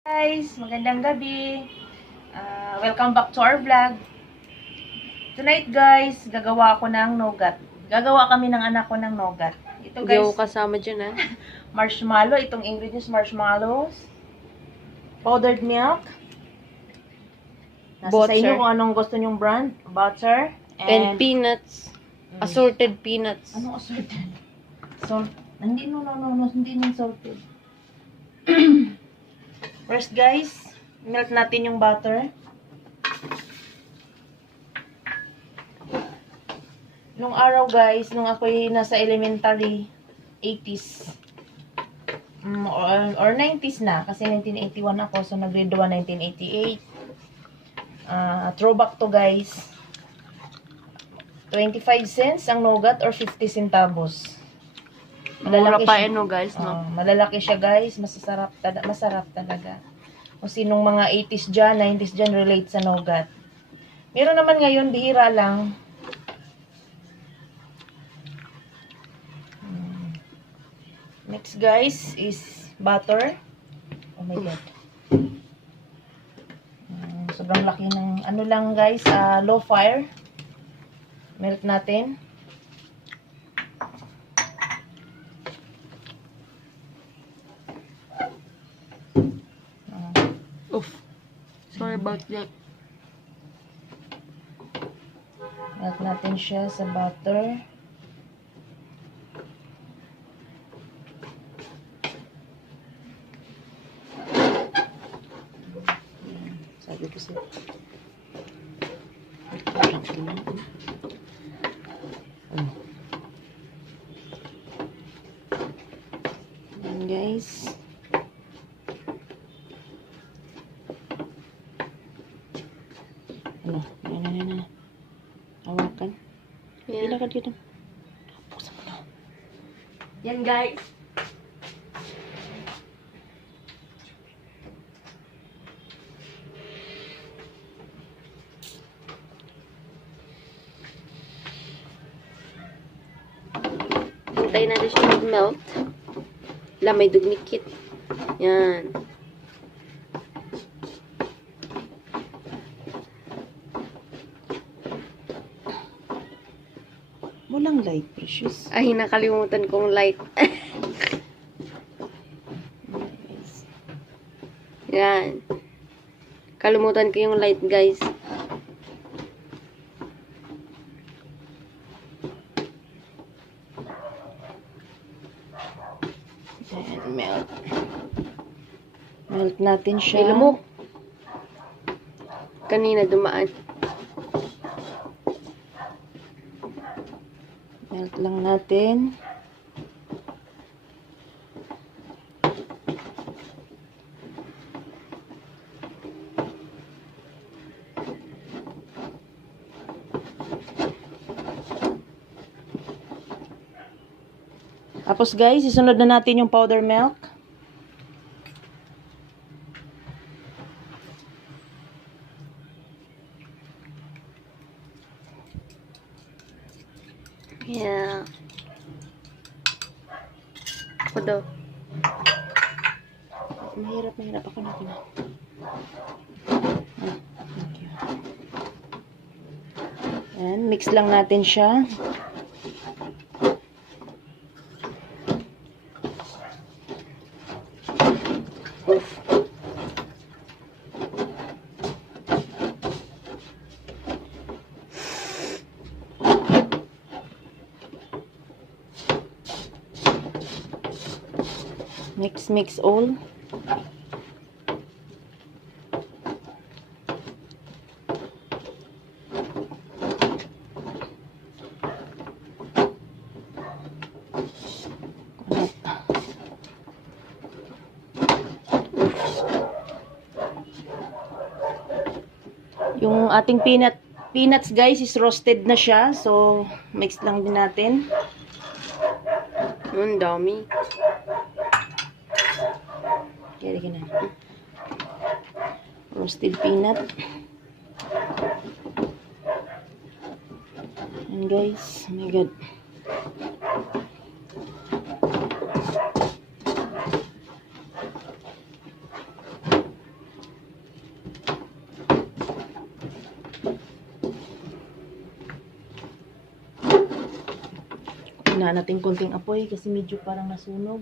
Guys, magandang gabi. Welcome back to our vlog. Tonight guys, gagawa ako ng nougat. Gagawa kami ng anak ko ng nougat. Ito Hindi guys, ako kasama dyan marshmallow. Itong ingredients, marshmallows, powdered milk. Nasa sa inyo Butter. kung anong gusto nyong brand. Butter. And peanuts. Assorted peanuts. Anong assorted? Salt. Hindi, no. Hindi nang salted. First guys, melt natin yung butter. Nung araw guys, nung ako'y nasa elementary, 80s, or 90s na, kasi 1981 ako, so nag-grade 1, 1988. Throwback to guys. 25 cents ang nougat or 50 centavos. Mura pa siya. guys, no? Malalaki siya guys, masarap talaga. Kung sinong mga 80s dyan, 90s dyan, relate sa nougat. Meron naman ngayon, bihira lang. Next guys is butter. Oh my god. Sobrang laki ng ano lang guys, low fire. Melt natin. Oof. Sorry about that. Melt natin siya sa butter. Sabi ko siya. Ayan guys. Ano? Ayan. Hawakan. Yeah. Ilakad dito. Buksan mo na. Yan guys. Hintayin natin siya mag-melt. Wala, may dugnikit. Yan. Walang light, precious. Ay, nakalimutan kong light. Yan. Kalimutan ko yung light, guys. Ayan, melt. Melt natin siya. Alam mo, kanina dumaan. Melt lang natin. Tapos guys, isunod na natin yung powder milk. Yeah. Ako daw. Mahirap ako na. Thank you. Ayan, mix lang natin siya. Oof. Mix all. Yung ating peanuts guys is roasted na siya. So, mix lang din natin. Ang dami. Kaya na. Roasted peanut. And guys, oh my god. Hinaan natin konting apoy kasi medyo parang nasunog.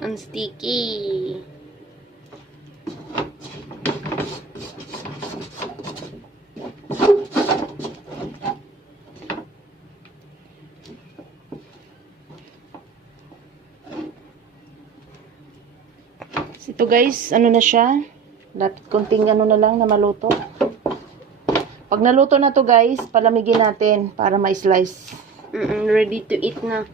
Ang sticky. Ito guys, ano na siya? Dapat konting ano na lang na maluto. Pag naluto na to guys, palamigin natin para ma-slice. Ready to eat na.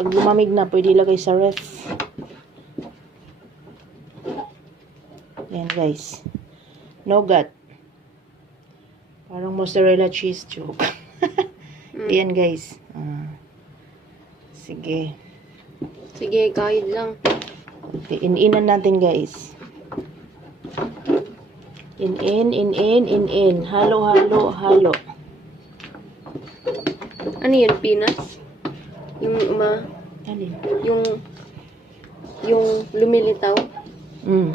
Pag lumamig na, pwede ilagay sa ref. Yan guys. Nougat. Parang mozzarella cheese joke. Ayan guys. Sige. Sige, kahit lang. Okay, in-inan natin guys. In. Halo. Ano yun, peanuts? Alin? Yung lumilitaw? Mm.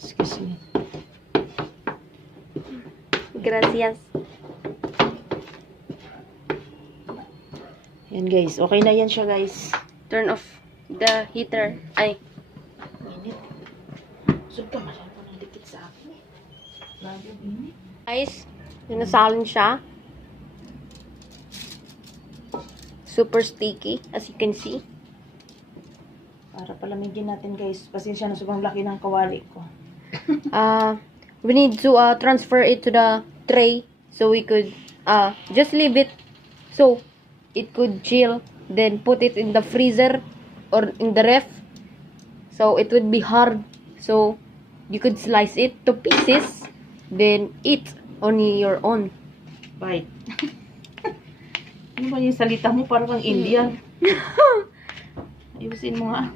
Excuse me. Gracias. Yan guys. Okay na yan siya guys. Turn off the heater. Ay. Init. Sub ka masyado na dikit sa akin eh. Grabe yung init. Guys, sinasalin siya. Super sticky, as you can see. Para palamigin natin guys. Pasensya na sobrang laki ng kawali ko. We need to transfer it to the tray so we could just leave it so it could chill, then put it in the freezer or in the ref so it would be hard, so you could slice it to pieces then eat on your own. Bite. Ano ba yung salita mo? Parang kang Indian. Ayusin mo nga.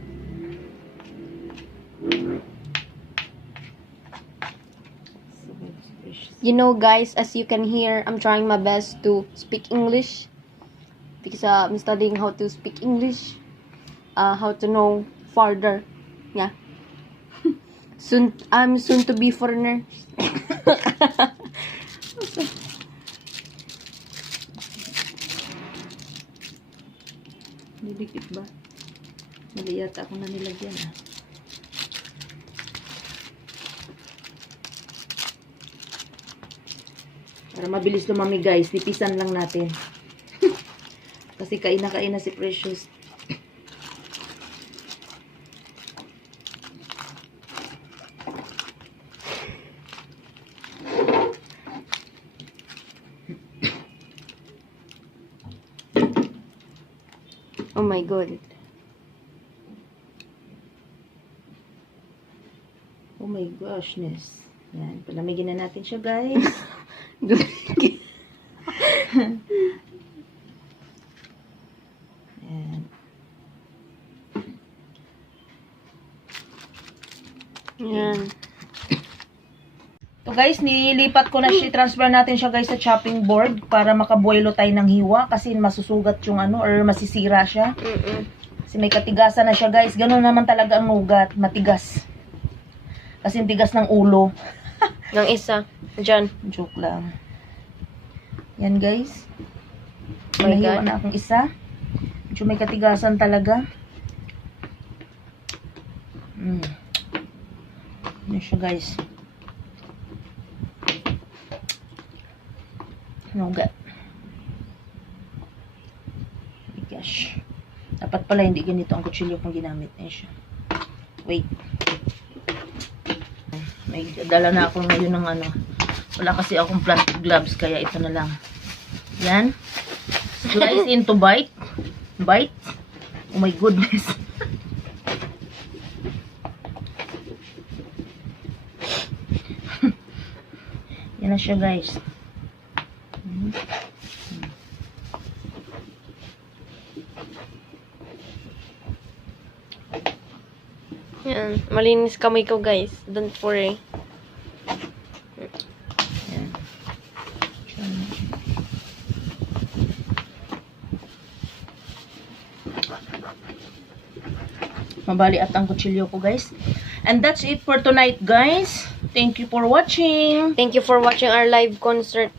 You know guys, as you can hear, I'm trying my best to speak English because I'm studying how to speak English, how to know further. Yeah. I'm soon to be foreigner. Nidikit ba? Mali yata ako na nilagyan ah. Para mabilis lumamig guys, nipisan lang natin. Kasi kain na si Precious. Oh my god. Oh my goshness. Yan, palamigin na natin siya guys. Yan. Yan. So guys, nilipat ko na siya, transfer natin siya guys sa chopping board para makabuelo tayo ng hiwa kasi masusugat yung ano or masisira siya. Kasi may katigasan na siya guys. Ganun naman talaga ang nougat, matigas. Kasi tigas ng ulo. Ng isa. Diyan. Joke lang. Yan guys. Oh my Nahiwa God. na akong isa. Medyo may katigasan talaga. Yan siya guys. Nougat. Oh gosh. Dapat pala hindi ganito ang kutsilyo kung ginamit na siya. Wait. May dala na ako ngayon ng ano. Wala kasi akong plastic gloves kaya ito na lang. Yan. Slice into bite. Bite. Oh my goodness. Yan na siya guys. Yan. Malinis kamay ko, guys. Don't worry. Yan. Mabali at ang kutsilyo ko, guys. And that's it for tonight, guys. Thank you for watching. Thank you for watching our live concert.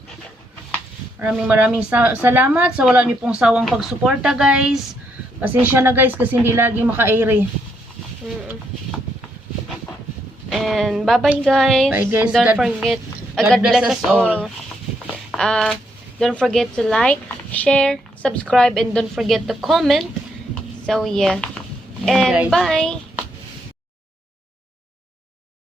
Maraming salamat sa wala niyo pong sawang pagsuporta, guys. Pasensya na, guys, kasi hindi lagi maka-air. And bye-bye, guys. Bye, guys. Don't forget. God bless us all. Don't forget to like, share, subscribe, and don't forget to comment. So, yeah. And guys. bye.